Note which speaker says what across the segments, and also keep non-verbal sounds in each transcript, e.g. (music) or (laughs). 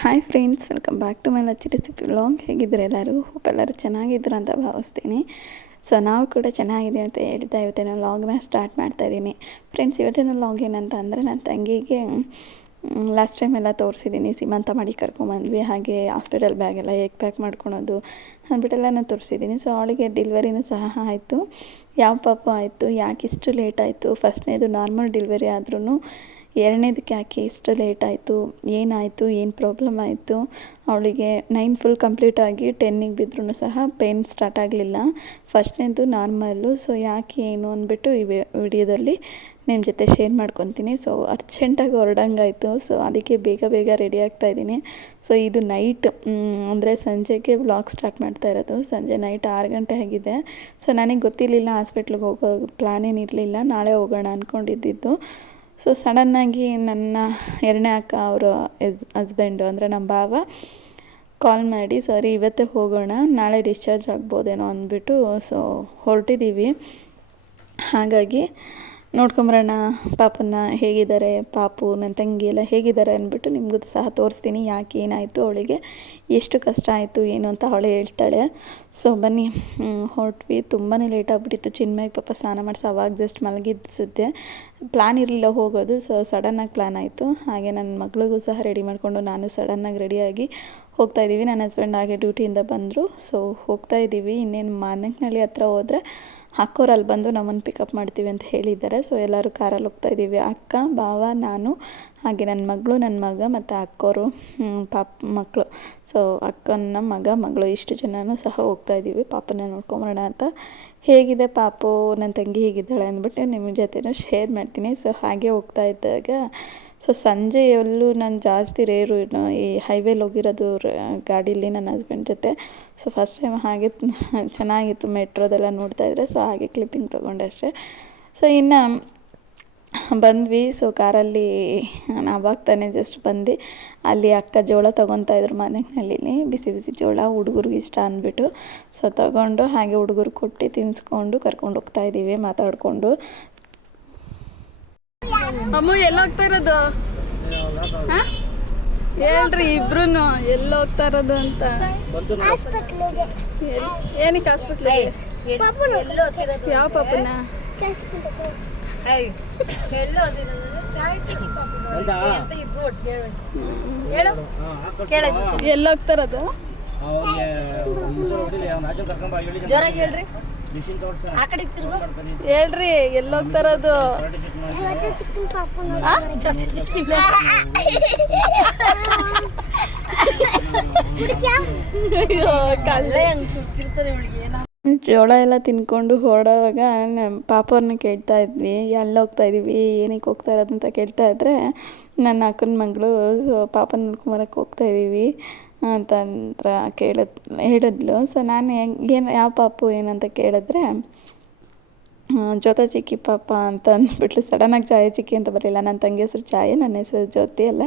Speaker 1: Hi friends welcome back to my Lacchi recipe vlog ಹೇಗಿದ್ದರೆ ಎಲ್ಲರೂ? Hope ಎಲ್ಲರೂ ಚೆನ್ನಾಗಿದ್ರು ಅಂತ ಭಾವಿಸ್ತೀನಿ. ಸೊ ನಾವು ಕೂಡ ಚೆನ್ನಾಗಿದೆ ಅಂತ ಹೇಳ್ತಾ ಇವತ್ತಿನ ವ್ಲಾಗ್ನ ಸ್ಟಾರ್ಟ್ ಮಾಡ್ತಾ ಇದ್ದೀನಿ. ಫ್ರೆಂಡ್ಸ್ ಇವತ್ತಿನ ವ್ಲಾಗ್ ಏನಂತ ಅಂದರೆ ನನ್ನ ತಂಗಿಗೆ ಲಾಸ್ಟ್ ಟೈಮ್ ಎಲ್ಲ ತೋರಿಸಿದ್ದೀನಿ. ಸೀಮಂತ ಮಾಡಿ ಕರ್ಕೊಂಬಂದ್ವಿ ಹಾಗೆ ಹಾಸ್ಪಿಟಲ್ ಬ್ಯಾಗ್ ಎಲ್ಲ ಹೇಗೆ ಪ್ಯಾಕ್ ಮಾಡ್ಕೊಳೋದು ಅಂದ್ಬಿಟ್ಟೆಲ್ಲ ನಾನು ತೋರಿಸಿದ್ದೀನಿ. ಸೊ ಅವಳಿಗೆ ಡೆಲಿವರಿನೂ ಸಹ ಆಯಿತು. ಯಾವ ಪಾಪ ಆಯಿತು? ಯಾಕೆ ಇಷ್ಟು ಲೇಟ್ ಆಯಿತು? ಫಸ್ಟ್ನೇದು ನಾರ್ಮಲ್ ಡೆಲಿವರಿ ಆದ್ರೂ ಎರಡನೇದಕ್ಕೆ ಯಾಕೆ ಇಷ್ಟು ಲೇಟ್ ಆಯಿತು, ಏನಾಯಿತು, ಏನು ಪ್ರಾಬ್ಲಮ್ ಆಯಿತು? ಅವಳಿಗೆ ನೈನ್ ಫುಲ್ ಕಂಪ್ಲೀಟ್ ಆಗಿ ಟೆನ್ನಿಗೆ ಬಿದ್ದರೂ ಸಹ ಪೇನ್ ಸ್ಟಾರ್ಟ್ ಆಗಲಿಲ್ಲ. ಫಸ್ಟ್ನೇದು ನಾರ್ಮಲ್ಲು ಸೊ ಯಾಕೆ ಏನು ಅಂದ್ಬಿಟ್ಟು ಈ ವಿಡಿಯೋದಲ್ಲಿ ನಿಮ್ಮ ಜೊತೆ ಶೇರ್ ಮಾಡ್ಕೊತೀನಿ. ಸೊ ಅರ್ಜೆಂಟಾಗಿ ಹೊರಡಂಗಾಯಿತು ಸೊ ಅದಕ್ಕೆ ಬೇಗ ಬೇಗ ರೆಡಿ ಆಗ್ತಾ ಇದ್ದೀನಿ. ಸೊ ಇದು ನೈಟ್ ಅಂದರೆ ಸಂಜೆಗೆ ವ್ಲಾಗ್ ಸ್ಟಾರ್ಟ್ ಮಾಡ್ತಾ ಇರೋದು. ಸಂಜೆ ನೈಟ್ ಆರು ಗಂಟೆ ಆಗಿದೆ. ಸೊ ನನಗೆ ಗೊತ್ತಿರಲಿಲ್ಲ ಹಾಸ್ಪಿಟ್ಲಿಗೆ ಹೋಗೋ ಪ್ಲ್ಯಾನ್ ಏನಿರಲಿಲ್ಲ ನಾಳೆ ಹೋಗೋಣ ಅಂದ್ಕೊಂಡಿದ್ದಿದ್ದು ಸೊ ಸಡನ್ನಾಗಿ ನನ್ನ ಎರಡನೇ ಅಕ್ಕ ಅವರು ಹಸ್ಬೆಂಡು ಅಂದರೆ ನಮ್ಮ ಭಾವ ಕಾಲ್ ಮಾಡಿ, ಸರಿ, ಇವತ್ತೇ ಹೋಗೋಣ, ನಾಳೆ ಡಿಸ್ಚಾರ್ಜ್ ಆಗ್ಬೋದೇನೋ ಅಂದ್ಬಿಟ್ಟು ಸೊ ಹೊರಟಿದ್ದೀವಿ ಹಾಗಾಗಿ ನೋಡ್ಕೊಂಬರೋಣ, ಪಾಪನ್ನ ಹೇಗಿದ್ದಾರೆ, ಪಾಪು ನನ್ನ ತಂಗಿ ಎಲ್ಲ ಹೇಗಿದ್ದಾರೆ ಅಂದ್ಬಿಟ್ಟು ನಿಮಗೂ ಸಹ ತೋರಿಸ್ತೀನಿ ಯಾಕೆ ಏನಾಯಿತು, ಅವಳಿಗೆ ಎಷ್ಟು ಕಷ್ಟ ಆಯಿತು, ಏನು ಅಂತ ಅವಳೇ ಹೇಳ್ತಾಳೆ. ಸೊ ಬನ್ನಿ ಹೊರಟ್ವಿ. ತುಂಬಾ ಲೇಟ್ ಆಗಿಬಿಟ್ಟಿತ್ತು. ಚಿನ್ಮಯ್ಗೆ ಪಾಪ ಸ್ನಾನ ಮಾಡಿಸಿ ಅವಾಗ ಜಸ್ಟ್ ಮಲಗಿದ್ಸುತ್ತೆ ಪ್ಲ್ಯಾನ್ ಇರಲಿಲ್ಲ ಹೋಗೋದು ಸೊ ಸಡನ್ನಾಗಿ ಪ್ಲ್ಯಾನ್ ಆಯಿತು. ಹಾಗೆ ನನ್ನ ಮಗಳಿಗೂ ಸಹ ರೆಡಿ ಮಾಡಿಕೊಂಡು ನಾನು ಸಡನ್ನಾಗಿ ರೆಡಿಯಾಗಿ ಹೋಗ್ತಾ ಇದ್ದೀವಿ. ನನ್ನ ಹಸ್ಬೆಂಡ್ ಹಾಗೆ ಡ್ಯೂಟಿಯಿಂದ ಬಂದರು. ಸೊ ಹೋಗ್ತಾ ಇದ್ದೀವಿ. ಇನ್ನೇನು ಮಾನಕ್ನಳ್ಳಿ ಹತ್ರ ಹೋದರೆ ಅಕ್ಕೋರು ಅಲ್ಲಿ ಬಂದು ನಮ್ಮನ್ನು ಪಿಕಪ್ ಮಾಡ್ತೀವಿ ಅಂತ ಹೇಳಿದ್ದಾರೆ. ಸೊ ಎಲ್ಲರೂ ಕಾರಲ್ಲಿ ಹೋಗ್ತಾ ಇದ್ದೀವಿ ಅಕ್ಕ, ಭಾವ, ನಾನು, ಹಾಗೆ ನನ್ನ ಮಗಳು ನನ್ನ ಮಗ ಮತ್ತು ಅಕ್ಕೋರು ಪಾಪ ಮಕ್ಕಳು ಸೊ ಅಕ್ಕನ ಮಗ, ಮಗಳು ಇಷ್ಟು ಜನನೂ ಸಹ ಹೋಗ್ತಾ ಇದ್ದೀವಿ ಪಾಪನ ನೋಡ್ಕೊಂಬರೋಣ ಅಂತ. ಹೇಗಿದೆ ಪಾಪು? ನನ್ನ ತಂಗಿ ಹೇಗಿದ್ದಾಳೆ ಅಂದ್ಬಿಟ್ಟು ನಿಮ್ಮ ಜೊತೆನೂ ಶೇರ್ ಮಾಡ್ತೀನಿ. ಸೊ ಹಾಗೆ ಹೋಗ್ತಾ ಇದ್ದಾಗ ಸೊ ಸಂಜೆ ಎಲ್ಲೂ ನಾನು ಜಾಸ್ತಿ ರೇರು ಈ ಹೈವೇಲಿ ಹೋಗಿರೋದು ಗಾಡೀಲಿ ನನ್ನ ಹಸ್ಬೆಂಡ್ ಜೊತೆ. ಸೊ ಫಸ್ಟ್ ಟೈಮ್ ಹಾಗೆ (laughs) ಚೆನ್ನಾಗಿತ್ತು ಮೆಟ್ರೋದೆಲ್ಲ ನೋಡ್ತಾ ಇದ್ರೆ. ಸೊ ಹಾಗೆ ಕ್ಲಿಪ್ಪಿಂಗ್ ತೊಗೊಂಡೆ ಅಷ್ಟೇ. ಸೊ ಇನ್ನು ಬಂದ್ವಿ. ಸೊ ಕಾರಲ್ಲಿ ಆವಾಗ ತಾನೇ ಜಸ್ಟ್ ಬಂದು. ಅಲ್ಲಿ ಅಕ್ಕ ಜೋಳ ತೊಗೊತಾ ಇದ್ರು ಮನೆಯಲ್ಲಿ ಬಿಸಿ ಬಿಸಿ ಜೋಳ, ಹುಡುಗರಿಗೆ ಇಷ್ಟ ಅಂದ್ಬಿಟ್ಟು. ಸೊ ತೊಗೊಂಡು ಹಾಗೆ ಹುಡುಗರು ಕೊಟ್ಟು ತಿನ್ನಿಸ್ಕೊಂಡು ಕರ್ಕೊಂಡು ಹೋಗ್ತಾ ಇದ್ದೀವಿ, ಮಾತಾಡಿಕೊಂಡು. ಅಮ್ಮ ಎಲ್ಲ ಹೋಗ್ತಾ ಇರೋದು ಹೇಳ್ರಿ ಇಬ್ರು ಎಲ್ಲ ಹೋಗ್ತಾ ಇರೋದು ಅಂತ. ಏನಕ್ಕೆ ಹಾಸ್ಪಿಟ್ಲಿಗೆ? ಯಾವ ಪಾಪನ? ಎಲ್ಲ ಹೋಗ್ತಾ ಇರೋದು?
Speaker 2: ಹೇಳ್ರಿ.
Speaker 1: ಹೇಳ್ರಿ
Speaker 2: ಎಲ್ಲೋಗ್ತಾರದು
Speaker 1: ಜೋಳ ಎಲ್ಲ ತಿನ್ಕೊಂಡು ಹೊರಡೋವಾಗ ನಮ್ಮ ಪಾಪವ್ರನ್ನ ಕೇಳ್ತಾ ಇದ್ವಿ ಎಲ್ಲ ಹೋಗ್ತಾ ಇದೀವಿ ಏನಕ್ಕೆ ಹೋಗ್ತಾ ಇರೋದು ಅಂತ ಕೇಳ್ತಾ ಇದ್ರೆ ನನ್ನ ಅಕ್ಕನ ಮಗಳು ಸೊ ಪಾಪನ ನೋಡ್ಕೊಂಬರಕ್ಕೆ ಹೋಗ್ತಾ ಇದ್ದೀವಿ ಅಂತಂದ್ರೆ ಕೇಳದ್ ಹೇಳಿದ್ಲು. ಸೊ ನಾನು ಹೆಂಗೆ, ಏನು, ಯಾವ ಪಾಪು ಏನಂತ ಕೇಳಿದ್ರೆ ಜ್ಯೋತ ಚಿಕ್ಕಿ ಪಾಪ ಅಂತ ಅಂದ್ಬಿಟ್ಲು. ಸಡನ್ನಾಗಿ ಚಾಯ ಚಿಕ್ಕಿ ಅಂತ ಬರಲಿಲ್ಲ. ನನ್ನ ತಂಗಿ ಹೆಸರು ಛಾಯೆ, ನನ್ನ ಹೆಸರು ಜ್ಯೋತಿ ಅಲ್ಲ.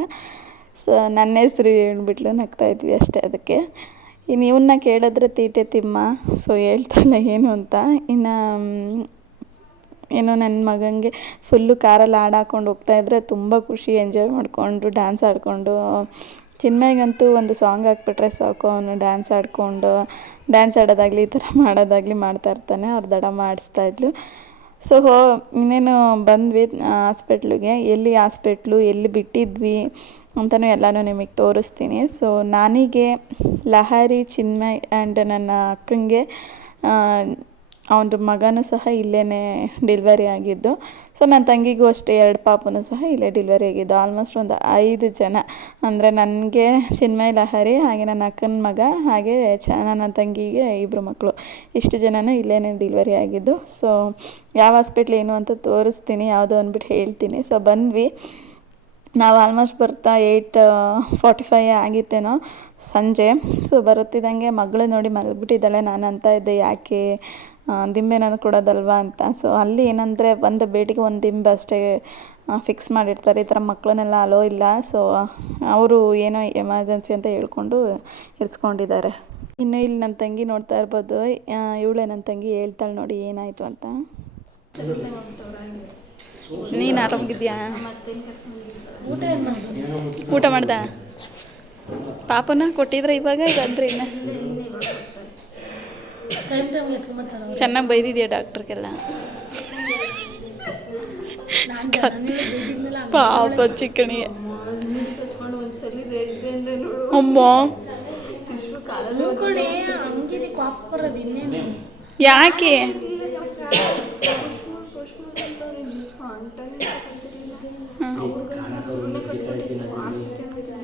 Speaker 1: ಸೊ ನನ್ನ ಹೆಸರು ಹೇಳ್ಬಿಟ್ಲು. ನಗ್ತಾ ಇದ್ವಿ ಅಷ್ಟೇ ಅದಕ್ಕೆ. ಇನ್ನು ಇವನ್ನ ಕೇಳಿದ್ರೆ ತೀಟೆ ತಿಮ್ಮ. ಸೊ ಹೇಳ್ತಾನೆ ಏನು ಅಂತ. ಇನ್ನು ಏನೋ ನನ್ನ ಮಗನಿಗೆ ಫುಲ್ಲು ಕಾರಲ್ಲಿ ಹಾಡು ಹಾಕೊಂಡು ಹೋಗ್ತಾ ಇದ್ರೆ ತುಂಬ ಖುಷಿ ಎಂಜಾಯ್ ಮಾಡಿಕೊಂಡು ಡ್ಯಾನ್ಸ್ ಆಡಿಕೊಂಡು ಚಿನ್ಮಯ್ಗಂತೂ ಒಂದು ಸಾಂಗ್ ಹಾಕ್ಬಿಟ್ರೆ ಸಾಕು. ಅವನು ಡ್ಯಾನ್ಸ್ ಆಡಿಕೊಂಡು ಡ್ಯಾನ್ಸ್ ಆಡೋದಾಗಲಿ, ಈ ಥರ (laughs) ಮಾಡೋದಾಗಲಿ ಮಾಡ್ತಾ ಇರ್ತಾನೆ. ಅವ್ರ ದಡ ಮಾಡಿಸ್ತಾ ಇದ್ಲು. ಸೊ ಹೋ, ಇನ್ನೇನು ಬಂದ್ವಿ ಹಾಸ್ಪಿಟ್ಲಿಗೆ ಎಲ್ಲಿ ಹಾಸ್ಪಿಟ್ಲು ಎಲ್ಲಿ ಬಿಟ್ಟಿದ್ವಿ ಅಂತಲೂ ಎಲ್ಲನೂ ನಿಮಗೆ ತೋರಿಸ್ತೀನಿ. ಸೊ ನಾನಿಗೆ ಲಹರಿ, ಚಿನ್ಮಯ್ ಆ್ಯಂಡ್ ನನ್ನ ಅಕ್ಕಂಗೆ ಅವನ ಮಗನೂ ಸಹ ಇಲ್ಲೇ ಡೆಲಿವರಿ ಆಗಿದ್ದು. ಸೊ ನನ್ನ ತಂಗಿಗೂ ಅಷ್ಟೇ ಎರಡು ಪಾಪನೂ ಸಹ ಇಲ್ಲೇ ಡೆಲಿವರಿ ಆಗಿದ್ದು. ಆಲ್ಮೋಸ್ಟ್ ಒಂದು ಐದು ಜನ. ಅಂದರೆ ನನಗೆ ಚಿನ್ಮಯ್ ಲಹರಿ ಹಾಗೆ ನನ್ನ ಅಕ್ಕನ ಮಗ ಹಾಗೆ ಚ, ನನ್ನ ತಂಗಿಗೆ ಇಬ್ಬರು ಮಕ್ಕಳು. ಇಷ್ಟು ಜನನೂ ಇಲ್ಲೇ ಡೆಲಿವರಿ ಆಗಿದ್ದು. ಸೊ ಯಾವ ಹಾಸ್ಪಿಟ್ಲ್ ಏನು ಅಂತ ತೋರಿಸ್ತೀನಿ. ಯಾವುದು ಅಂದ್ಬಿಟ್ಟು ಹೇಳ್ತೀನಿ. ಸೊ ಬಂದ್ವಿ. ನಾವು ಆಲ್ಮೋಸ್ಟ್ ಬರ್ತಾ ಏಯ್ಟ್ ಫಾರ್ಟಿ ಫೈ ಆಗಿತ್ತೇನೋ ಸಂಜೆ. ಸೊ ಬರುತ್ತಿದ್ದಂಗೆ ಮಗಳು ನೋಡಿ ಮಲಗಿಬಿಟ್ಟಿದ್ದಾಳೆ. ನಾನು ಅಂತ ಇದ್ದೆ, ಯಾಕೆ? ದಿಂಬೆ ನಾನು ಕೊಡೋದಲ್ವಾ ಅಂತ. ಸೊ ಅಲ್ಲಿ ಏನಂದರೆ ಒಂದು ಬೇಟಿಗೆ ಒಂದು ದಿಂಬು ಅಷ್ಟೇ ಫಿಕ್ಸ್ ಮಾಡಿರ್ತಾರೆ. ಈ ಥರ ಮಕ್ಕಳನ್ನೆಲ್ಲ ಅಲೋ ಇಲ್ಲ. ಸೊ ಅವರು ಏನೋ ಎಮರ್ಜೆನ್ಸಿ ಅಂತ ಹೇಳ್ಕೊಂಡು ಇರಿಸ್ಕೊಂಡಿದ್ದಾರೆ. ಇನ್ನು ಇಲ್ಲಿ ನನ್ನ ತಂಗಿ ನೋಡ್ತಾ ಇರ್ಬೋದು. ಇವಳೇ ನನ್ನ ತಂಗಿ ಹೇಳ್ತಾಳೆ ನೋಡಿ ಏನಾಯಿತು ಅಂತ. ನೀನು ಆರಾಮಾಗಿದ್ಯಾ ಊಟ ಮಾಡ್ದ? ಪಾಪನ ಕೊಟ್ಟಿದ್ರೆ ಇವಾಗ ಇದಂದ್ರೆ ಇನ್ನು.
Speaker 2: ಟೈಮ್ ಅಮ್ಮ. ಎತ್ಕೊಂಡ್ ಬರ್ತಾರ ಅವ್ರು
Speaker 1: ಚೆನ್ನಾಗಿ ಬೈದಿದ್ಯಾ ಡಾಕ್ಟ್ರಿಗೆಲ್ಲ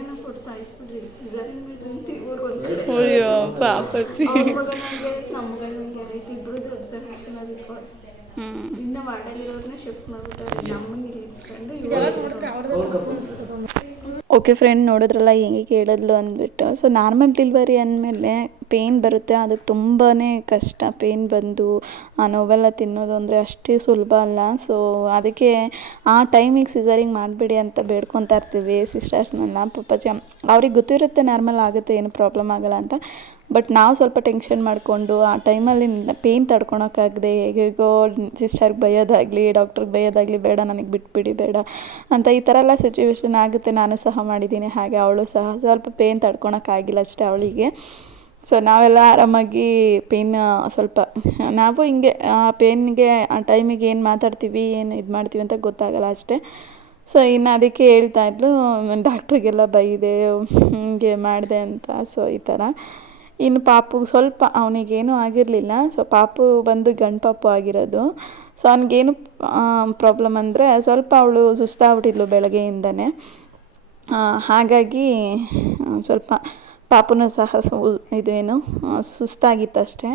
Speaker 2: ನಾನು ಕೊಟ್ಟು ಬೈದಿದ್ನಲ್ಲ
Speaker 1: ಪಾಪ ಚಿಕ್ಕಣಿ ಅಮ್ಮ
Speaker 2: ಮೂಕೊಡಿ ಹಂಗೇನೆ ಕಾಪ್ ಬರೋದು ಇನ್ನೇನು
Speaker 1: ಯಾಕೆ ಅಯ್ಯೋ ಪಾಪಚ್ಚಿ ಹ್ಞೂ
Speaker 3: ಇನ್ನು ವಾರ್ಡಲ್ಲಿರೋರ್ನ ಶಿಫ್ಟ್ ಮಾಡ್ಬಿಟ್ಟಾರೆ ನಮ್ಮನ್ನ ಇಲ್ಲಿ
Speaker 1: ಓಕೆ ಫ್ರೆಂಡ್ ನೋಡಿದ್ರಲ್ಲ, ಹೆಂಗೆ ಕೇಳಿದ್ಲು ಅಂದ್ಬಿಟ್ಟು. ಸೊ ನಾರ್ಮಲ್ ಡೆಲಿವರಿ ಅಂದಮೇಲೆ ಪೇಯ್ನ್ ಬರುತ್ತೆ. ಅದಕ್ಕೆ ತುಂಬಾ ಕಷ್ಟ. ಪೇಯ್ನ್ ಬಂದು, ಆ ನೋವೆಲ್ಲ ತಿನ್ನೋದು ಅಂದರೆ ಅಷ್ಟೇ ಸುಲಭ ಅಲ್ಲ. ಸೊ ಅದಕ್ಕೆ ಆ ಟೈಮಿಗೆ ಸಿಸರಿಂಗ್ ಮಾಡಬೇಡಿ ಅಂತ ಬೇಡ್ಕೊತಾ ಇರ್ತೀವಿ ಸಿಸ್ಟರ್ಸ್ನೆಲ್ಲ ಪಪ್ಪಾಜಿ ಅವ್ರಿಗೆ ಗೊತ್ತಿರುತ್ತೆ ನಾರ್ಮಲ್ ಆಗುತ್ತೆ, ಏನು ಪ್ರಾಬ್ಲಮ್ ಆಗಲ್ಲ ಅಂತ. ಬಟ್ ನಾವು ಸ್ವಲ್ಪ ಟೆನ್ಷನ್ ಮಾಡಿಕೊಂಡು ಆ ಟೈಮಲ್ಲಿ ಪೇಯ್ನ್ ತಡ್ಕೊಳಕ್ಕಾಗದೆ ಹೇಗೋ ಸಿಸ್ಟರ್ಗೆ ಬೈಯೋದಾಗಲಿ ಡಾಕ್ಟ್ರಿಗೆ ಬೈಯೋದಾಗಲಿ ಬೇಡ, ನನಗೆ ಬಿಟ್ಬಿಡಿ ಬೇಡ ಅಂತ ಈ ಥರ ಎಲ್ಲ ಸಿಚುವೇಶನ್ ಆಗುತ್ತೆ. ನಾನು ಸಹ ಮಾಡಿದ್ದೀನಿ, ಹಾಗೆ ಅವಳು ಸಹ ಸ್ವಲ್ಪ ಪೇಯ್ನ್ ತಡ್ಕೊಳಕ್ಕಾಗಿಲ್ಲ ಅಷ್ಟೇ ಅವಳಿಗೆ. ಸೊ ನಾವೆಲ್ಲ ಆರಾಮಾಗಿ ಪೇಯ್ನ್ ಸ್ವಲ್ಪ, ನಾವು ಹಿಂಗೆ, ಆ ಪೇಯ್ನ್ಗೆ ಆ ಟೈಮಿಗೆ ಏನು ಮಾತಾಡ್ತೀವಿ, ಏನು ಇದು ಮಾಡ್ತೀವಿ ಅಂತ ಗೊತ್ತಾಗಲ್ಲ ಅಷ್ಟೇ. ಸೊ ಇನ್ನು ಅದಕ್ಕೆ ಹೇಳ್ತಾ ಇದ್ಲು ಡಾಕ್ಟ್ರಿಗೆಲ್ಲ ಬೈದೆ, ಹಿಂಗೆ ಮಾಡಿದೆ ಅಂತ. ಸೊ ಈ ಥರ ಇನ್ನು ಪಾಪು ಸ್ವಲ್ಪ ಅವನಿಗೇನು ಆಗಿರಲಿಲ್ಲ. ಸೊ ಪಾಪು ಬಂದು ಗಂಡು ಪಾಪು ಆಗಿರೋದು. ಸೊ ಅವನಿಗೇನು ಪ್ರಾಬ್ಲಮ್ ಅಂದರೆ ಸ್ವಲ್ಪ ಅವಳು ಸುಸ್ತಾಗ್ಬಿಟ್ಟಿದ್ಲು ಬೆಳಗ್ಗೆಯಿಂದನೇ. ಹಾಗಾಗಿ ಸ್ವಲ್ಪ ಪಾಪುನೂ ಸಹ ಸು ಇದೇನು ಸುಸ್ತಾಗಿತ್ತು ಸುಸ್ತಾಗಿತ್ತಷ್ಟೇ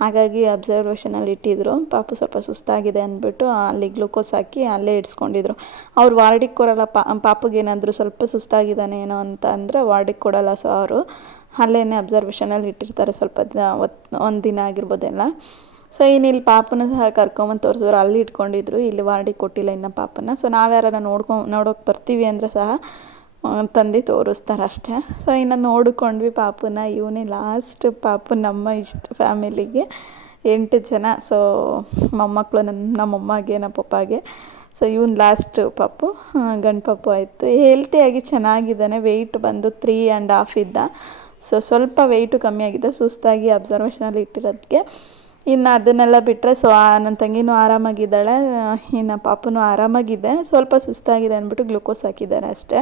Speaker 1: ಹಾಗಾಗಿ ಅಬ್ಸರ್ವೇಷನಲ್ಲಿ ಇಟ್ಟಿದ್ರು. ಪಾಪು ಸ್ವಲ್ಪ ಸುಸ್ತಾಗಿದೆ ಅಂದ್ಬಿಟ್ಟು ಅಲ್ಲಿ ಗ್ಲೂಕೋಸ್ ಹಾಕಿ ಅಲ್ಲೇ ಇಡ್ಸ್ಕೊಂಡಿದ್ರು. ಅವ್ರು ವಾರ್ಡಿಗೆ ಕೊಡಲ್ಲ, ಪಾ, ಪಾಪುಗೇನಾದರೂ ಸ್ವಲ್ಪ ಸುಸ್ತಾಗಿದ್ದಾನೆ ಏನೋ ಅಂತ ಅಂದರೆ ವಾರ್ಡಿಗೆ ಕೊಡಲ್ಲ ಸೊ ಅವರು. ಅಲ್ಲೇ ಅಬ್ಸರ್ವೇಷನಲ್ಲಿ ಇಟ್ಟಿರ್ತಾರೆ ಸ್ವಲ್ಪ ದಿನ ಒಂದು ದಿನ ಆಗಿರ್ಬೋದೆಲ್ಲ. ಸೊ ಇನ್ನು ಇಲ್ಲಿ ಪಾಪನ ಸಹ ಕರ್ಕೊಂಬಂದು ತೋರಿಸಿದ್ರು ಅಲ್ಲಿ ಇಟ್ಕೊಂಡಿದ್ರು. ಇಲ್ಲಿ ವಾರ್ಡಿ ಕೊಟ್ಟಿಲ್ಲ ಇನ್ನು ಪಾಪನ ಸೊ ನಾವ್ಯಾರ ನೋಡ್ಕೊ, ನೋಡೋಕೆ ಬರ್ತೀವಿ ಅಂದರೆ ಸಹ ತಂದು ತೋರಿಸ್ತಾರೆ ಅಷ್ಟೇ. ಸೊ ಇನ್ನು ನೋಡಿಕೊಂಡ್ವಿ ಪಾಪನ ಇವನೇ ಲಾಸ್ಟ್ ಪಾಪು ನಮ್ಮ ಇಷ್ಟ ಫ್ಯಾಮಿಲಿಗೆ ಎಂಟು ಜನ. ಸೊ ಮೊಮ್ಮಕ್ಕಳು ನನ್ನ ನಮ್ಮಮ್ಮಗೆ ನಮ್ಮ ಪಪ್ಪಾಗೆ ಸೊ ಇವನ್ ಲಾಸ್ಟ್ ಪಾಪು. ಗಂಡು ಪಾಪು ಆಯಿತು. ಹೆಲ್ತಿಯಾಗಿ ಚೆನ್ನಾಗಿದ್ದಾನೆ. ವೆಯ್ಟ್ ಬಂದು ತ್ರೀ ಆ್ಯಂಡ್ ಹಾಫ್ ಇದ್ದ. ಸೊ ಸ್ವಲ್ಪ ವೆಯ್ಟು ಕಮ್ಮಿ ಆಗಿದೆ. ಸುಸ್ತಾಗಿ ಅಬ್ಸರ್ವೇಷನಲ್ಲಿ ಇಟ್ಟಿರೋದಕ್ಕೆ ಇನ್ನು ಅದನ್ನೆಲ್ಲ ಬಿಟ್ಟರೆ ಸೊ ನನ್ನ ತಂಗಿನೂ ಆರಾಮಾಗಿದ್ದಾಳೆ. ಇನ್ನು ಪಾಪನೂ ಆರಾಮಾಗಿದೆ. ಸ್ವಲ್ಪ ಸುಸ್ತಾಗಿದೆ ಅಂದ್ಬಿಟ್ಟು ಗ್ಲುಕೋಸ್ ಹಾಕಿದ್ದಾರೆ ಅಷ್ಟೇ.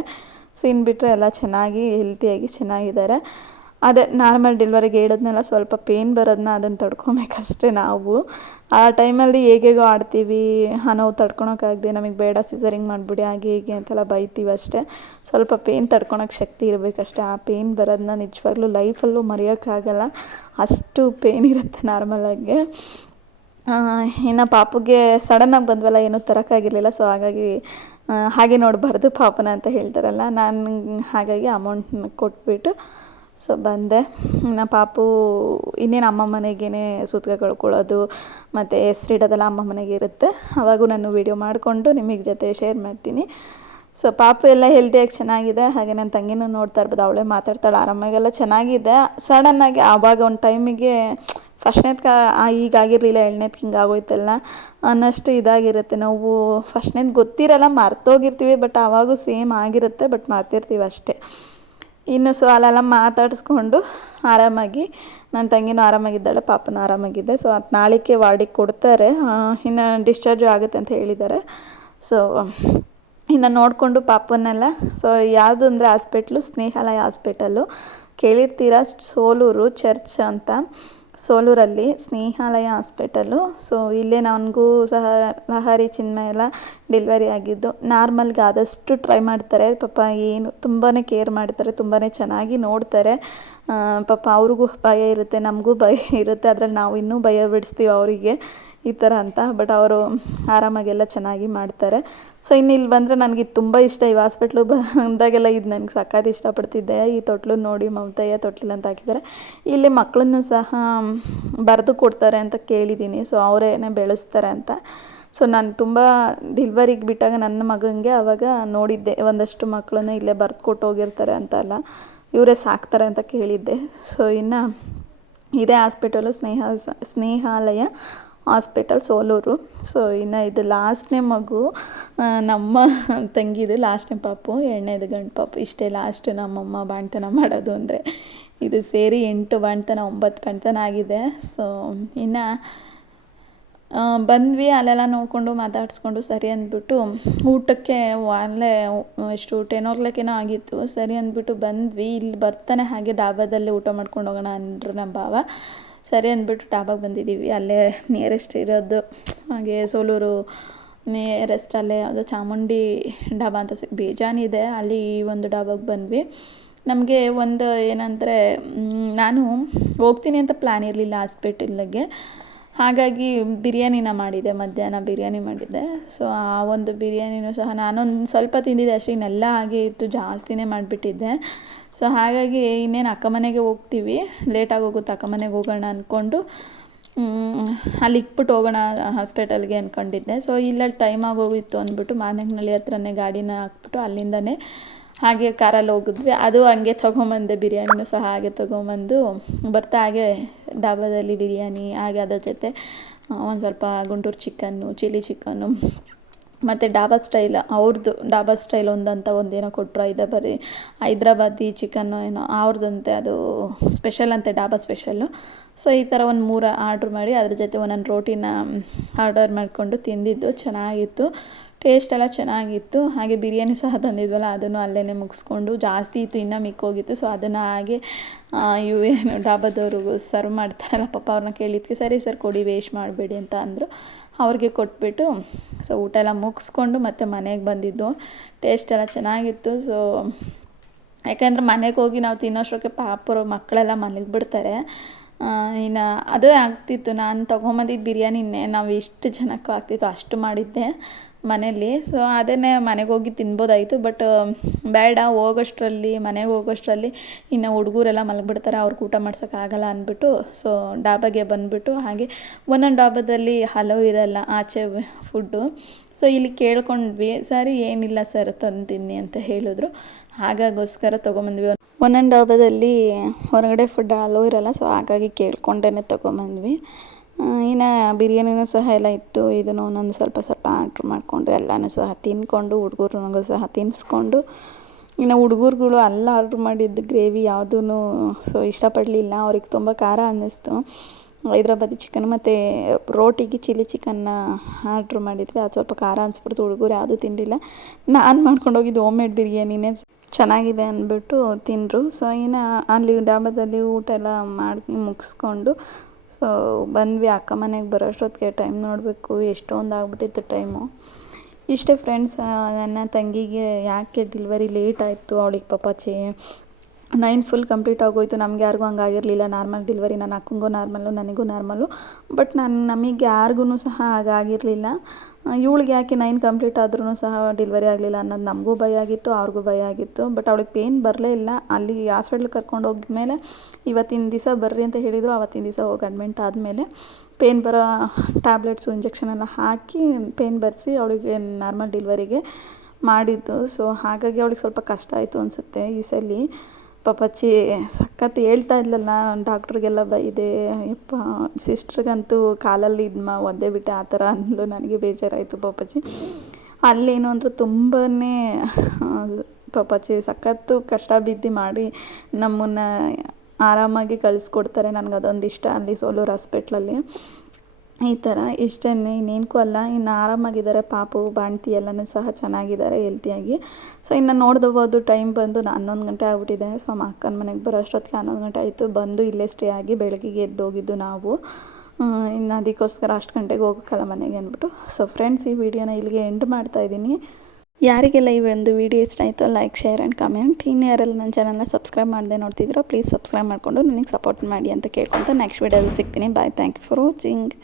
Speaker 1: ಸೊ ಇನ್ನು ಬಿಟ್ಟರೆ ಎಲ್ಲ ಚೆನ್ನಾಗಿ ಹೆಲ್ತಿಯಾಗಿ ಚೆನ್ನಾಗಿದ್ದಾರೆ. ಅದೇ ನಾರ್ಮಲ್ ಡೆಲಿವರಿಗೆ ಹೇಳೋದನ್ನೆಲ್ಲ ಸ್ವಲ್ಪ ಪೇನ್ ಬರೋದನ್ನ ಅದನ್ನು ತಡ್ಕೊಬೇಕಷ್ಟೇ ನಾವು. ಆ ಟೈಮಲ್ಲಿ ಹೇಗೇಗೋ ಆಡ್ತೀವಿ ಆ ನೋವು ತಡ್ಕೊಳಕ್ಕಾಗದೆ ನಮಗೆ ಬೇಡ ಸಿಸರಿಂಗ್ ಮಾಡಿಬಿಡಿ, ಹಾಗೆ ಹೀಗೆ ಅಂತೆಲ್ಲ ಬೈತೀವಿ ಅಷ್ಟೇ. ಸ್ವಲ್ಪ ಪೇನ್ ತಡ್ಕೊಳಕ್ಕೆ ಶಕ್ತಿ ಇರಬೇಕಷ್ಟೇ. ಆ ಪೇನ್ ಬರೋದನ್ನ ನಿಜವಾಗ್ಲೂ ಲೈಫಲ್ಲೂ ಮರೆಯೋಕ್ಕಾಗಲ್ಲ. ಅಷ್ಟು ಪೇನ್ ಇರುತ್ತೆ ನಾರ್ಮಲಾಗಿ ಇನ್ನು ಪಾಪುಗೆ ಸಡನ್ನಾಗಿ ಬಂದ್ವಲ್ಲ, ಏನೂ ತರೋಕ್ಕಾಗಿರಲಿಲ್ಲ ಸೊ ಹಾಗಾಗಿ ಹಾಗೆ ನೋಡಬಾರ್ದು ಪಾಪನ ಅಂತ ಹೇಳ್ತಾರಲ್ಲ, ನಾನು ಹಾಗಾಗಿ ಅಮೌಂಟ್ ಕೊಟ್ಬಿಟ್ಟು ಸೊ ಬಂದೆ. ಇನ್ನು ಪಾಪು ಇನ್ನೇನು ಅಮ್ಮ ಮನೆಗೇ ಸೂತ್ಕ ಕಳ್ಕೊಳ್ಳೋದು, ಮತ್ತು ಹೆಸ್ರಿಡೋದೆಲ್ಲ ಅಮ್ಮ ಮನೆಗೆ ಇರುತ್ತೆ. ಅವಾಗೂ ನಾನು ವೀಡಿಯೋ ಮಾಡಿಕೊಂಡು ನಿಮಗೆ ಜೊತೆ ಶೇರ್ ಮಾಡ್ತೀನಿ. ಸೊ ಪಾಪು ಎಲ್ಲ ಹೆಲ್ದಿಯಾಗಿ ಚೆನ್ನಾಗಿದೆ. ಹಾಗೆ ನನ್ನ ತಂಗಿನೂ ನೋಡ್ತಾ ಇರ್ಬೋದು, ಅವಳೇ ಮಾತಾಡ್ತಾಳೆ, ಆರಾಮಾಗೆಲ್ಲ ಚೆನ್ನಾಗಿದೆ. ಸಡನ್ನಾಗಿ ಆವಾಗ ಒಂದು ಟೈಮಿಗೆ ಫಸ್ಟ್ನೇದ್ಕ ಈಗಾಗಿರಲಿಲ್ಲ ಎರಡನೇದ್ಕೆ ಹಿಂಗೆ ಆಗೋಯ್ತಲ್ಲ, ಅನ್ನಷ್ಟು ಇದಾಗಿರುತ್ತೆ. ನಾವು ಫಸ್ಟ್ನೇದು ಗೊತ್ತಿರಲ್ಲ, ಮರ್ತೋಗಿರ್ತೀವಿ ಬಟ್ ಆವಾಗೂ ಸೇಮ್ ಆಗಿರುತ್ತೆ ಬಟ್ ಮರ್ತಿರ್ತೀವಿ ಅಷ್ಟೇ. ಇನ್ನು ಸೊ ಅಲ್ಲೆಲ್ಲ ಮಾತಾಡಿಸ್ಕೊಂಡು ಆರಾಮಾಗಿ ನನ್ನ ತಂಗಿನೂ ಆರಾಮಾಗಿದ್ದಾಳೆ, ಪಾಪನೂ ಆರಾಮಾಗಿದೆ. ಸೊ ಅದು ನಾಳೆಗೆ ವಾರ್ಡಿಗೆ ಕೊಡ್ತಾರೆ. ಇನ್ನು ಡಿಸ್ಚಾರ್ಜು ಆಗುತ್ತೆ ಅಂತ ಹೇಳಿದ್ದಾರೆ ಸೊ, ಇನ್ನು ನೋಡಿಕೊಂಡು ಪಾಪನ್ನೆಲ್ಲ ಸೊ ಯಾವುದು ಅಂದರೆ ಹಾಸ್ಪಿಟ್ಲು ಸ್ನೇಹಾಲಯ ಹಾಸ್ಪಿಟಲ್ಲು ಕೇಳಿರ್ತೀರಾ? ಸೋಲೂರು ಚರ್ಚ್ ಅಂತ. ಸೋಲೂರಲ್ಲಿ ಸ್ನೇಹಾಲಯ ಹಾಸ್ಪಿಟಲು. ಸೊ, ಇಲ್ಲೇ ನನಗೂ ಸಹ ಲಹರಿ ಚಿನ್ಮಯ ಎಲ್ಲ ಡೆಲಿವರಿ ಆಗಿದ್ದು. ನಾರ್ಮಲ್ಗೆ ಆದಷ್ಟು ಟ್ರೈ ಮಾಡ್ತಾರೆ. ಪಾಪ ಏನು ತುಂಬಾ ಕೇರ್ ಮಾಡ್ತಾರೆ ತುಂಬಾ ಚೆನ್ನಾಗಿ ನೋಡ್ತಾರೆ. ಪಾಪ ಅವ್ರಿಗೂ ಭಯ ಇರುತ್ತೆ, ನಮಗೂ ಭಯ ಇರುತ್ತೆ. ಅದ್ರಲ್ಲಿ ನಾವು ಇನ್ನೂ ಭಯ ಬಿಡಿಸ್ತೀವಿ ಅವರಿಗೆ. ಈ ಥರ ಅಂತ ಬಟ್ ಅವರು ಆರಾಮಾಗೆಲ್ಲ ಚೆನ್ನಾಗಿ ಮಾಡ್ತಾರೆ. ಸೊ ಇನ್ನು ಇಲ್ಲಿ ಬಂದರೆ ನನಗೆ ಇದು ತುಂಬ ಇಷ್ಟ. ಈ ಹಾಸ್ಪಿಟ್ಲು ಬಂದಾಗೆಲ್ಲ ಇದು ನನಗೆ ಸಖತ್ ಇಷ್ಟಪಡ್ತಿದ್ದೆ. ಈ ತೊಟ್ಲು ನೋಡಿ ಮಮತಯ್ಯ ತೊಟ್ಲು ಅಂತ ಹಾಕಿದ್ದಾರೆ. ಇಲ್ಲಿ ಮಕ್ಕಳನ್ನು ಸಹ ಬರೆದು ಕೊಡ್ತಾರೆ ಅಂತ ಕೇಳಿದ್ದೀನಿ. ಸೊ ಅವರೇನೆ ಬೆಳೆಸ್ತಾರೆ ಅಂತ. ಸೊ ನಾನು ತುಂಬ ಡಿಲ್ವರಿಗೆ ಬಿಟ್ಟಾಗ ನನ್ನ ಮಗನಿಗೆ ಆವಾಗ ನೋಡಿದ್ದೆ. ಒಂದಷ್ಟು ಮಕ್ಕಳನ್ನ ಇಲ್ಲೇ ಬರೆದು ಕೊಟ್ಟು ಹೋಗಿರ್ತಾರೆ ಅಂತ ಅಲ್ಲ ಇವರೇ ಸಾಕ್ತಾರೆ ಅಂತ ಕೇಳಿದ್ದೆ. ಸೊ ಇನ್ನು ಇದೇ hospital Sneha Snehalaya. Hospital Soluru. So ಇನ್ನು ಇದು ಲಾಸ್ಟ್ನೇ ಮಗು ನಮ್ಮ ತಂಗಿದು ಲಾಸ್ಟ್ನೇ ಪಾಪು, ಎರಡನೇದು ಗಂಡು ಪಾಪು. ಇಷ್ಟೇ ಲಾಸ್ಟ್ ನಮ್ಮಮ್ಮ ಬಾಣ್ತನ ಮಾಡೋದು ಅಂದರೆ. ಇದು ಸೇರಿ ಎಂಟು ಬಾಣ್ತನ, ಒಂಬತ್ತು ಬಾಣ್ತನ ಆಗಿದೆ. ಸೊ ಇನ್ನು ಬಂದ್ವಿ, ಅಲ್ಲೆಲ್ಲ ನೋಡಿಕೊಂಡು ಮಾತಾಡಿಸ್ಕೊಂಡು ಸರಿ ಅಂದ್ಬಿಟ್ಟು, ಊಟಕ್ಕೆ ಅಲ್ಲೇ, ಎಷ್ಟು ಟೆನ್ ಓ ಕ್ಲಾಕೇನೋ ಆಗಿತ್ತು. ಸರಿ ಅಂದ್ಬಿಟ್ಟು ಬಂದ್ವಿ. ಇಲ್ಲಿ ಬರ್ತಾನೆ ಹಾಗೆ ಡಾಬಾದಲ್ಲಿ ಊಟ ಮಾಡ್ಕೊಂಡು ಹೋಗೋಣ ಅಂದರು ನಮ್ಮ ಭಾವ. ಸರಿ ಅಂದ್ಬಿಟ್ಟು ಟಾಬಾಗೆ ಬಂದಿದ್ದೀವಿ. ಅಲ್ಲೇ ನಿಯರೆಸ್ಟ್ ಇರೋದು ಹಾಗೆ ಸೋಲೂರು ನಿಯರೆಸ್ಟ್ ಅಲ್ಲೇ ಅದು ಚಾಮುಂಡಿ ಡಾಬಾ ಅಂತ ಸಿ ಬೇಜಾನಿದೆ ಅಲ್ಲಿ ಈ ಒಂದು ಡಾಬಾಗೆ ಬಂದ್ವಿ. ನಮಗೆ ಒಂದು ಏನಂದರೆ ನಾನು ಹೋಗ್ತೀನಿ ಅಂತ ಪ್ಲ್ಯಾನ್ ಇರಲಿಲ್ಲ ಹಾಸ್ಪಿಟಲ್ಗೆ. ಹಾಗಾಗಿ ಬಿರಿಯಾನಿನ ಮಾಡಿದೆ, ಮಧ್ಯಾಹ್ನ ಬಿರಿಯಾನಿ ಮಾಡಿದ್ದೆ ಸೊ ಆ ಒಂದು ಬಿರಿಯಾನಿನೂ ಸಹ ನಾನೊಂದು ಸ್ವಲ್ಪ ತಿಂದಿದ್ದೆ. ಅಷ್ಟೇ ಇನ್ನೆಲ್ಲ ಹಾಗೆ ಇತ್ತು, ಜಾಸ್ತಿನೇ ಮಾಡಿಬಿಟ್ಟಿದ್ದೆ. ಸೊ ಹಾಗಾಗಿ ಇನ್ನೇನು ಅಕ್ಕ ಮನೆಗೆ ಹೋಗ್ತೀವಿ. ಲೇಟಾಗಿ ಹೋಗುತ್ತೆ ಅಕ್ಕ ಮನೆಗೆ ಹೋಗೋಣ ಅಂದ್ಕೊಂಡು ಅಲ್ಲಿ ಇಕ್ಬಿಟ್ಟು ಹೋಗೋಣ ಹಾಸ್ಪಿಟಲ್ಗೆ ಅಂದ್ಕೊಂಡಿದ್ದೆ ಸೊ ಇಲ್ಲ ಟೈಮ್ ಆಗೋಗಿತ್ತು ಅಂದ್ಬಿಟ್ಟು ಮಾನಕ್ನಳ್ಳಿ ಹತ್ರನೇ ಗಾಡಿನ ಹಾಕ್ಬಿಟ್ಟು ಅಲ್ಲಿಂದನೇ ಹಾಗೆ ಕಾರಲ್ಲಿ ಹೋಗಿದ್ವಿ. ಅದು ಹಂಗೆ ತೊಗೊಂಬಂದೆ ಬಿರಿಯಾನಿನೂ ಸಹ ಹಾಗೆ ತೊಗೊಂಬಂದು. ಬರ್ತಾ ಹಾಗೆ ಡಾಬಾದಲ್ಲಿ ಬಿರಿಯಾನಿ ಹಾಗೆ ಅದ್ರ ಜೊತೆ ಒಂದು ಸ್ವಲ್ಪ ಗುಂಟೂರು ಚಿಕನ್ನು ಚಿಲ್ಲಿ ಚಿಕನ್ನು ಮತ್ತು ಡಾಬಾ ಸ್ಟೈಲ್ ಅವ್ರದ್ದು ಡಾಬಾ ಸ್ಟೈಲ್ ಒಂದಂತ ಒಂದೇನೋ ಕೊಟ್ಟರು ಬರೀ ಹೈದ್ರಾಬಾದಿ ಚಿಕನ್ನು ಏನೋ ಅವ್ರದ್ದಂತೆ ಅದು ಸ್ಪೆಷಲ್ ಅಂತೆ, ಡಾಬಾ ಸ್ಪೆಷಲ್ಲು ಸೊ, ಈ ಥರ ಒಂದು ಮೂರು ಆರ್ಡ್ರ್ ಮಾಡಿ, ಅದ್ರ ಜೊತೆ ಒಂದೊಂದು ರೋಟಿನ ಆರ್ಡರ್ ಮಾಡಿಕೊಂಡು ತಿಂದಿದ್ದು, ಚೆನ್ನಾಗಿತ್ತು. ಟೇಸ್ಟ್ ಎಲ್ಲ ಚೆನ್ನಾಗಿತ್ತು. ಹಾಗೆ ಬಿರಿಯಾನಿ ಸಹ ತಂದಿದ್ವಲ್ಲ, ಅದನ್ನು ಅಲ್ಲೇ ಮುಗಿಸ್ಕೊಂಡು ಜಾಸ್ತಿ ಇತ್ತು, ಇನ್ನೂ ಮಿಕ್ಕೋಗಿತ್ತು. ಸೊ, ಅದನ್ನು ಹಾಗೆ ಇವು ಏನು ಡಾಬಾದವ್ರಿಗೂ ಸರ್ವ್ ಮಾಡ್ತಾರಲ್ಲ ಪಪ್ಪ ಅವ್ರನ್ನ ಕೇಳಿದ್ಕೆ, ಸರಿ ಸರ್, ಕೊಡಿ, ವೇಸ್ಟ್ ಮಾಡಬೇಡಿ ಅಂತ ಅಂದರು. ಅವ್ರಿಗೆ ಕೊಟ್ಬಿಟ್ಟು ಸೊ ಊಟ ಎಲ್ಲ ಮುಗಿಸ್ಕೊಂಡು ಮತ್ತೆ ಮನೆಗೆ ಬಂದಿದ್ದು. ಟೇಸ್ಟ್ ಎಲ್ಲ ಚೆನ್ನಾಗಿತ್ತು ಸೊ ಯಾಕೆಂದ್ರೆ ಮನೆಗೆ ಹೋಗಿ ನಾವು ತಿನ್ನೋಷ್ಟೊಕ್ಕೆ ಪಾಪರು ಮಕ್ಕಳೆಲ್ಲ ಮನೆಗೆ ಬಿಡ್ತಾರೆ. ಇನ್ನು ಅದೇ ಆಗ್ತಿತ್ತು. ನಾನು ತೊಗೊಂಬಂದಿದ್ದು ಬಿರಿಯಾನಿನೇ ನಾವು ಎಷ್ಟು ಜನಕ್ಕೂ ಆಗ್ತಿತ್ತು ಅಷ್ಟು ಮಾಡಿದ್ದೆ. ಮನೇಲಿ ಸೊ ಅದನ್ನೇ ಮನೆಗೆ ಹೋಗಿ ತಿನ್ಬೋದಾಯಿತು. ಬಟ್ ಬೇಡ, ಹೋಗೋಷ್ಟರಲ್ಲಿ, ಮನೆಗೆ ಹೋಗೋಷ್ಟರಲ್ಲಿ ಇನ್ನು ಹುಡುಗರೆಲ್ಲ ಮಲಗಿಬಿಡ್ತಾರೆ. ಅವ್ರಿಗೆ ಊಟ ಮಾಡ್ಸೋಕ್ಕಾಗಲ್ಲ ಅಂದ್ಬಿಟ್ಟು ಸೊ ಡಾಬಾಗೆ ಬಂದುಬಿಟ್ಟು ಹಾಗೆ ಒಂದೊಂದು ಡಾಬಾದಲ್ಲಿ ಹಲವು ಇರಲ್ಲ ಆಚೆ ಫುಡ್ಡು. ಸೊ ಇಲ್ಲಿ ಕೇಳ್ಕೊಂಡ್ವಿ, ಸರಿ, ಏನಿಲ್ಲ ಸರ್ ತಂದು ತಿನ್ನಿ ಅಂತ ಹೇಳಿದ್ರು. ಹಾಗಾಗೋಸ್ಕರ ತೊಗೊಂಬಂದ್ವಿ. ಒಂದೊಂದು ಡಾಬಾದಲ್ಲಿ ಹೊರಗಡೆ ಫುಡ್ ಅಲೋ ಇರಲ್ಲ ಸೊ ಹಾಗಾಗಿ ಕೇಳ್ಕೊಂಡೇ ತೊಗೊಂಬಂದ್ವಿ. ಇನ್ನು ಬಿರಿಯಾನಿನೂ ಸಹ ಎಲ್ಲ ಇತ್ತು. ಇದನ್ನು ಒಂದೊಂದು ಸ್ವಲ್ಪ ಸ್ವಲ್ಪ ಆರ್ಡ್ರ್ ಮಾಡಿಕೊಂಡು ಎಲ್ಲನೂ ಸಹ ತಿಂದ್ಕೊಂಡು ಹುಡುಗರು ಸಹ ತಿನ್ನಿಸ್ಕೊಂಡು ಇನ್ನು ಹುಡುಗರುಗಳು ಅಲ್ಲ ಆರ್ಡ್ರ್ ಮಾಡಿದ್ದು ಗ್ರೇವಿ ಯಾವುದೂ ಸೊ ಇಷ್ಟಪಡಲಿಲ್ಲ. ಅವ್ರಿಗೆ ತುಂಬ ಖಾರ ಅನ್ನಿಸ್ತು. ಹೈದ್ರಾಬಾದಿ ಚಿಕನ್ ಮತ್ತು ರೋಟಿಗೆ ಚಿಲ್ಲಿ ಚಿಕನ್ನ ಆರ್ಡ್ರ್ ಮಾಡಿದ್ವಿ. ಅದು ಸ್ವಲ್ಪ ಖಾರ ಅನಿಸ್ಬಿಡ್ತು. ಹುಡುಗರು ಯಾವುದೂ ತಿನ್ನಲಿಲ್ಲ ನಾನು ಮಾಡ್ಕೊಂಡು ಹೋಗಿದ್ದು ಹೋಮ್ ಮೇಡ್ ಬಿರಿಯಾನಿನೇ. ಚೆನ್ನಾಗಿದೆ ಅಂದ್ಬಿಟ್ಟು ತಿಂದರು. ಸೊ ಇನ್ನು ಅಲ್ಲಿ ಡಾಬಾದಲ್ಲಿ ಊಟ ಎಲ್ಲ ಮಾಡಿ ಮುಗಿಸ್ಕೊಂಡು ಬಂದ್ವಿ, ಅಕ್ಕ ಮನೆಗೆ ಬರೋಷ್ಟೊತ್ತಿಗೆ ಟೈಮ್ ನೋಡಬೇಕು ಎಷ್ಟೊಂದು ಆಗ್ಬಿಟ್ಟಿತ್ತು ಟೈಮು ಇಷ್ಟೇ ಫ್ರೆಂಡ್ಸ್ ನನ್ನ ತಂಗಿಗೆ ಯಾಕೆ ಡೆಲಿವರಿ ಲೇಟ್ ಆಯಿತು, ಅವಳಿಗೆ ಪಾಪಾಚಿ ನೈನ್ ಫುಲ್ ಕಂಪ್ಲೀಟ್ ಆಗೋಯ್ತು, ನಮ್ಗೆ ಯಾರಿಗೂ ಹಂಗಾಗಿರಲಿಲ್ಲ. ನಾರ್ಮಲ್ ಡೆಲಿವರಿ ನನ್ನ ಅಕ್ಕಂಗೂ ನಾರ್ಮಲ್ಲು ನನಗೂ ನಾರ್ಮಲ್ಲು ಬಟ್ ನಾನು, ನಮಗೆ ಯಾರಿಗೂ ಸಹ ಹಾಗಾಗಿರಲಿಲ್ಲ. ಇವಳಿಗೆ ಯಾಕೆ ನೈನ್ ಕಂಪ್ಲೀಟ್ ಆದ್ರೂ ಸಹ ಡೆಲಿವರಿ ಆಗಲಿಲ್ಲ ಅನ್ನೋದು ನಮಗೂ ಭಯ ಆಗಿತ್ತು, ಅವ್ರಿಗೂ ಭಯ ಆಗಿತ್ತು. ಬಟ್ ಅವಳಿಗೆ ಪೇನ್ ಬರಲೇ ಇಲ್ಲ. ಅಲ್ಲಿ ಹಾಸ್ಪಿಟ್ಲ್ಗೆ ಕರ್ಕೊಂಡು ಹೋಗಿದ್ಮೇಲೆ ಇವತ್ತಿನ ದಿವಸ ಬರ್ರಿ ಅಂತ ಹೇಳಿದರು. ಅವತ್ತಿನ ದಿವಸ ಹೋಗಿ ಅಡ್ಮಿಂಟ್ ಆದಮೇಲೆ ಪೇನ್ ಬರೋ ಟ್ಯಾಬ್ಲೆಟ್ಸು ಇಂಜೆಕ್ಷನ್ ಎಲ್ಲ ಹಾಕಿ ಪೇನ್ ಬರೆಸಿ ಅವಳಿಗೆ ನಾರ್ಮಲ್ ಡೆಲಿವರಿಗೆ ಮಾಡಿದ್ದು. ಸೊ ಹಾಗಾಗಿ ಅವಳಿಗೆ ಸ್ವಲ್ಪ ಕಷ್ಟ ಆಯಿತು ಅನಿಸುತ್ತೆ ಈ ಸಲ. ಪಾಪಚ್ಚಿ ಸಖತ್ ಹೇಳ್ತಾ ಇದ್ಲಲ್ಲ, ಡಾಕ್ಟ್ರಿಗೆಲ್ಲ ಬೈದೆ ಯಪ್ಪ, ಸಿಸ್ಟ್ರಿಗಂತೂ ಕಾಲಲ್ಲಿ ಇದ್ಮ ಒದ್ದೆ ಬಿಟ್ಟೆ ಆ ಥರ ಅಂದ್ಲು, ನನಗೆ ಬೇಜಾರಾಯಿತು ಪಾಪಚ್ಚಿ ಅಲ್ಲೇನು ಅಂದ್ರೆ ತುಂಬಾ ಪಾಪಚ್ಚಿ ಸಖತ್ತು ಕಷ್ಟ ಬಿದ್ದು ಮಾಡಿ ನಮ್ಮನ್ನು ಆರಾಮಾಗಿ ಕಳಿಸ್ಕೊಡ್ತಾರೆ ನನಗೆ ಅದೊಂದು ಇಷ್ಟ ಅಲ್ಲಿ ಸೋಲೂರು ಹಾಸ್ಪಿಟ್ಲಲ್ಲಿ ಈ ಥರ ಇಷ್ಟೇ ಇನ್ನೇನಕ್ಕೂ ಅಲ್ಲ, ಇನ್ನು ಆರಾಮಾಗಿದ್ದಾರೆ ಪಾಪು, ಬಾಣ್ತಿ ಎಲ್ಲನೂ ಸಹ ಚೆನ್ನಾಗಿದ್ದಾರೆ, ಹೆಲ್ತಿಯಾಗಿ. ಸೊ ಇನ್ನು ನೋಡ್ದಬೋದು, ಟೈಮ್ ಬಂದು ಹನ್ನೊಂದು ಗಂಟೆ ಆಗ್ಬಿಟ್ಟಿದೆ. ಸೊ ನಮ್ಮ ಅಕ್ಕನ ಮನೆಗೆ ಬರೋ ಅಷ್ಟೊತ್ತಿಗೆ ಹನ್ನೊಂದು ಗಂಟೆ ಆಯಿತು. ಬಂದು ಇಲ್ಲೇ ಸ್ಟೇ ಆಗಿ ಬೆಳಗ್ಗೆಗೆ ಎದ್ದೋಗಿದ್ದು ನಾವು. ಇನ್ನು ಅದಕ್ಕೋಸ್ಕರ ಅಷ್ಟು ಗಂಟೆಗೆ ಹೋಗೋಕ್ಕಲ್ಲ ಮನೆಗೆ ಅಂದ್ಬಿಟ್ಟು. ಸೊ ಫ್ರೆಂಡ್ಸ್ ಈ ವಿಡಿಯೋನ ಇಲ್ಲಿಗೆ ಎಂಡ್ ಮಾಡ್ತಾ ಇದ್ದೀನಿ. ಯಾರಿಗೆಲ್ಲ ಈ ಒಂದು ವಿಡಿಯೋ ಇಷ್ಟ ಆಯಿತು ಲೈಕ್ ಶೇರ್ ಆ್ಯಂಡ್ ಕಮೆಂಟ್ ಇನ್ನು ಯಾರೆಲ್ಲ ನನ್ನ ಚಾನಲ್ನ ಸಬ್ಸ್ಕ್ರೈಬ್ ಮಾಡದೆ ನೋಡ್ತಿದ್ರೋ ಪ್ಲೀಸ್ ಸಬ್ಸ್ಕ್ರೈಬ್ ಮಾಡಿಕೊಂಡು ನನಗೆ ಸಪೋರ್ಟ್ ಮಾಡಿ ಅಂತ ಕೇಳ್ಕೊತ ನೆಕ್ಸ್ಟ್ ವಿಡಿಯೋದಲ್ಲಿ ಸಿಗ್ತೀನಿ. Bye thank you for watching